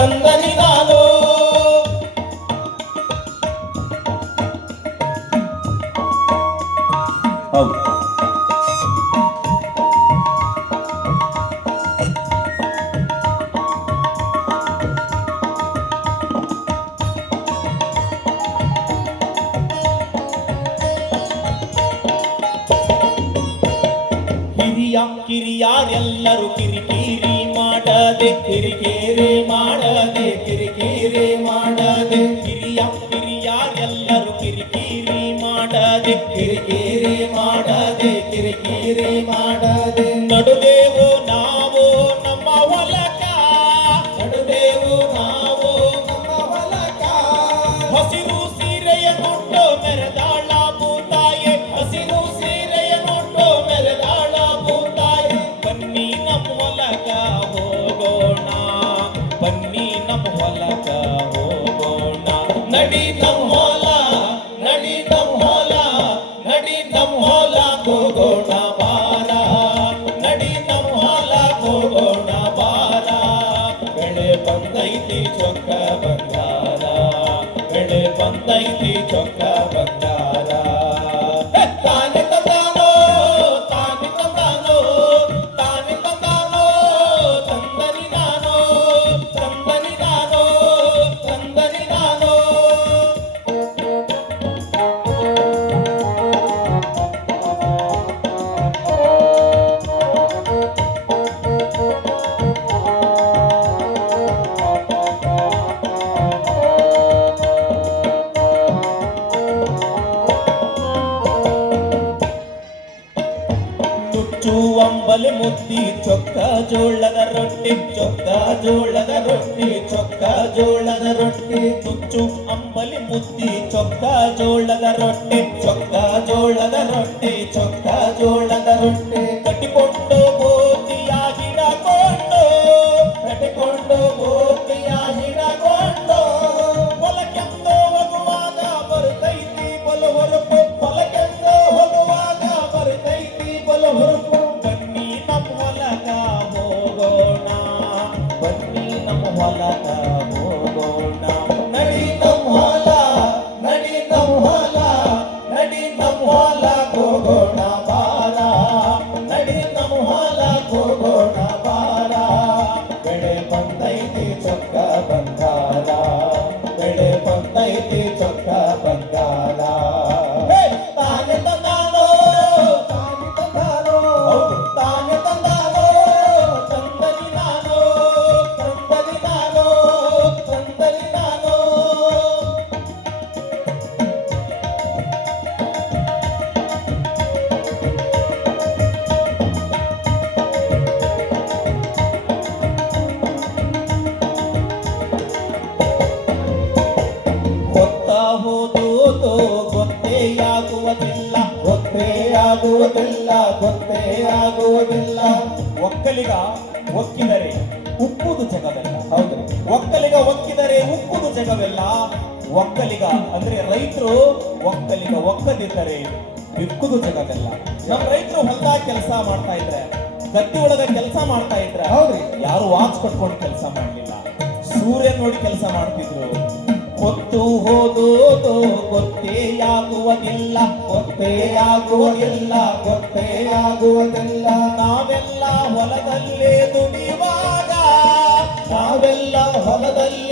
ತಂದನಿ ನಾನು. ಹೌದು, ಕಿರಿಯಾರೆಲ್ಲರೂ ಕಿರಿಕಿರಿ ಮಾಡದೆ, ಕಿರಿಕಿರಿ ಮಾಡದೆ, ಕಿರಿಕಿರಿ ಮಾಡದೆ. ಕಿರಿಯಾರೆಲ್ಲರೂ ಕಿರಿಕಿರಿ ಮಾಡದೆ, ಕಿರಿಕಿರಿ ಮಾಡದೆ, ಕಿರಿಕಿರಿ ಮಾಡದೆ. ನಡುದೇವು ನಾವು ನಮ್ಮ ಹೊಲಕ, ನಡುದೇವು ನಾವು ನಮ್ಮ ಹೊಲಕ. ಹಸಿರು ಸೀರೆಯ ನುಟ್ಟು ಮೆರೆದಾಳ ಭೂತಾಯೆ, ಹಸಿರು ಸೀರೆಯ ನುಟ್ಟು ಮೆರೆದಾಳ ಭೂತಾಯೆ. ಬನ್ನಿ ನಮ್ಮ ಹೊಲಕ ಹೋಗೋಣ, ಬನ್ನಿ ನಮ್ಮ ಹೊಲಕ ಹೋಗೋಣ. ನಡಿ ನಮ್ಮ ಹೊಲ, ನಡಿ ನಮ್ಮ ಹೊಲ, ನಡಿ ನಮ್ಮ ಹೊಲ ಹೋಗೋಣ ಬಾರ, ನಡಿ ನಮ್ಮ ಹೊಲ ಹೋಗೋಣ ಬಾರ. ಬೆಳೆ ಬಂದೈತಿ ಚೊಕ್ಕ ಬಂಗಾರ, ಬೆಳೆ ಬಂದೈತಿ ಚೊಕ್ಕ ಬಂಗಾರ. ತಾನೆ ತಂದಾನೋ, ತಾನೆ ತಂದಾನೋ, ತಾನೆ ತಂದಾನೋ, ತಂದನಿ ನಾನು, ತಂದನಿ ನಾನು, ತಂದನಿ ನಾನು. ಚುಚ್ಚು ಅಂಬಲಿ ಮುದ್ದಿ ಚೊಕ್ಕ ಜೋಳದ ರೊಟ್ಟಿ, ಚೊಕ್ಕ ಜೋಳದ ರೊಟ್ಟಿ, ಚೊಕ್ಕ ಜೋಳದ ರೊಟ್ಟಿ. ಚುಚ್ಚು ಅಂಬಲಿ ಮುದ್ದಿ ಚೊಕ್ಕ ಜೋಳದ ರೊಟ್ಟಿ, ಚೊಕ್ಕ ಜೋಳದ ರೊಟ್ಟಿ, ಚೊಕ್ಕ ಜೋಳದ ರೊಟ್ಟಿ. ಕಟ್ಟಿಕೊಂಡು ಗೋತಿಯ ಹಿಡಕೊಂಡು, ಕಟ್ಟಿಕೊಂಡು ಗೋತಿಯ ಹಿಡಕೊಂಡು. ಹೊಲಕ್ಕೆಂದು ಹೋಗುವಾಗ ಬರ್ತೈತಿ ಬಲು ಹೊರಪು, ಹೊಲಕ್ಕೆಂದು ಹೋಗುವಾಗ ಬರ್ತೈತಿ ಬಲು ಹೊರಪು. ಬನ್ನಿ ನಮ್ಮ ಹೊಲಕ ಹೋಗೋಣ, ಬನ್ನಿ ನಮ್ಮ ಹೊಲಕ ಹೋಗೋಣ. ನಡಿ ನಮ್ಮ ಹೊಲ, ನಡಿ ನಮ್ಮ ಹೊಲ, ನಡಿ ನಮ್ಮ ಹೊಲ ಹೋಗೋಣ ಬಾರ, ನಡಿ ನಮ್ಮ ಹೊಲ ಹೋಗೋಣ ಬಾರ. ಬೆಳೆ ಬಂದೈತಿ ಚೊಕ್ಕ ಬಂಗಾರ, ಬೆಳೆ ಬಂದೈತಿ ಚೊಕ್ಕ ಬಂಗಾರ. ತಾನೆ ತಂದಾನೋ, ತಾನೆ ತಂದಾನೋ, ತಾನೆ ತಂದಾನೋ, ತಂದನಿ ನಾನು, ತಂದನಿ ನಾನು, ತಂದನಿ ನಾನು. ಗೊತ್ತ ಹೋದೋದು ಗೊತ್ತೇ ಆಗುವುದಿಲ್ಲ, ಗೊತ್ತೇ ಆಗುವುದಿಲ್ಲ, ಗೊತ್ತೇ ಆಗುವುದಿಲ್ಲ. ಒಕ್ಕಲಿಗ ಒಕ್ಕಿದರೆ ಉಪ್ಪುದು ಜಗವೆಲ್ಲ. ಹೌದ್ರಿ, ಒಕ್ಕಲಿಗ ಒಕ್ಕಿದರೆ ಉಪ್ಪುದು ಜಗವೆಲ್ಲ. ಒಕ್ಕಲಿಗ ಅಂದ್ರೆ ರೈತರು, ಒಕ್ಕಲಿಗ ಒಕ್ಕದಿದ್ದರೆ ಬಿಕ್ಕುದು ಜಗವೆಲ್ಲ. ನಮ್ಮ ರೈತರು ಹೊಲದಾಗ ಕೆಲಸ ಮಾಡ್ತಾ ಇದ್ರೆ, ಗದ್ದೆ ಒಳಗ ಕೆಲಸ ಮಾಡ್ತಾ ಇದ್ರೆ, ಹೌದ್ರಿ, ಯಾರು ವಾಚ್ ಕಟ್ಕೊಂಡು ಕೆಲಸ ಮಾಡ್ಲಿಲ್ಲ, ಸೂರ್ಯ ನೋಡಿ ಕೆಲಸ ಮಾಡ್ತಿದ್ರು. ಹೊತ್ತು ಹೋದೋದು ಗೊತ್ತೇ ಆಗುವುದಿಲ್ಲ, ಗೊತ್ತೇ ಆಗುವುದಿಲ್ಲ, ಗೊತ್ತೇ ಆಗುವುದಿಲ್ಲ. ನಾವೆಲ್ಲ ಹೊಲದಲ್ಲೇ ದುಡಿಯುವಾಗ, ನಾವೆಲ್ಲ ಹೊಲದಲ್ಲಿ